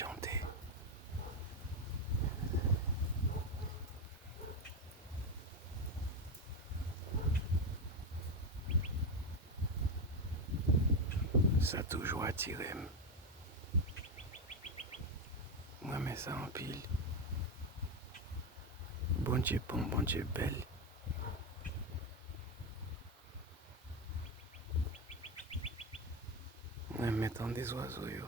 chanter. Ça a toujours attiré. Moi, mais ça en pile. Bon Dieu bon, bon Dieu belle. Moi, mettant des oiseaux, yo.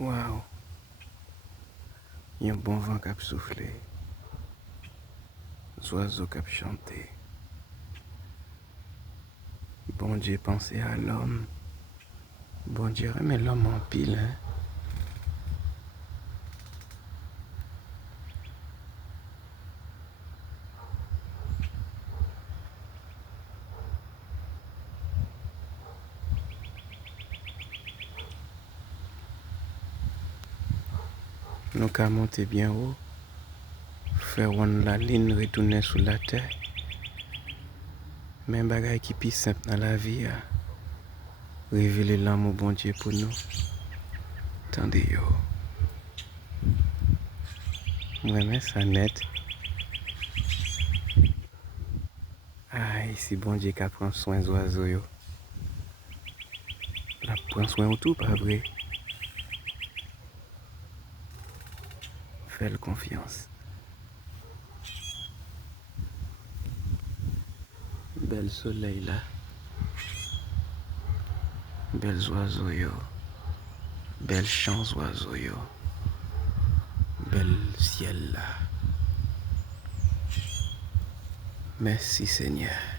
Waouh. Il y a un bon vent qui a soufflé. Les oiseaux qui ont chanté. Bon Dieu pensez à l'homme. Bon Dieu remet l'homme en pile, hein. Nous qu'à monter bien haut, faire la ligne retourner sous la terre. Même bagaille qui plus simple dans la vie, révéler l'amour bon Dieu pour nous. Attendez yo. Moi mais ça net. Aïe, si bon Dieu qui prend soin des oiseaux yo. La prend soin autour, pas vrai? Fais-le confiance. Bel soleil là. Belles oiseaux yo. Belle chance oiseaux yo. Bel ciel là. Merci Seigneur.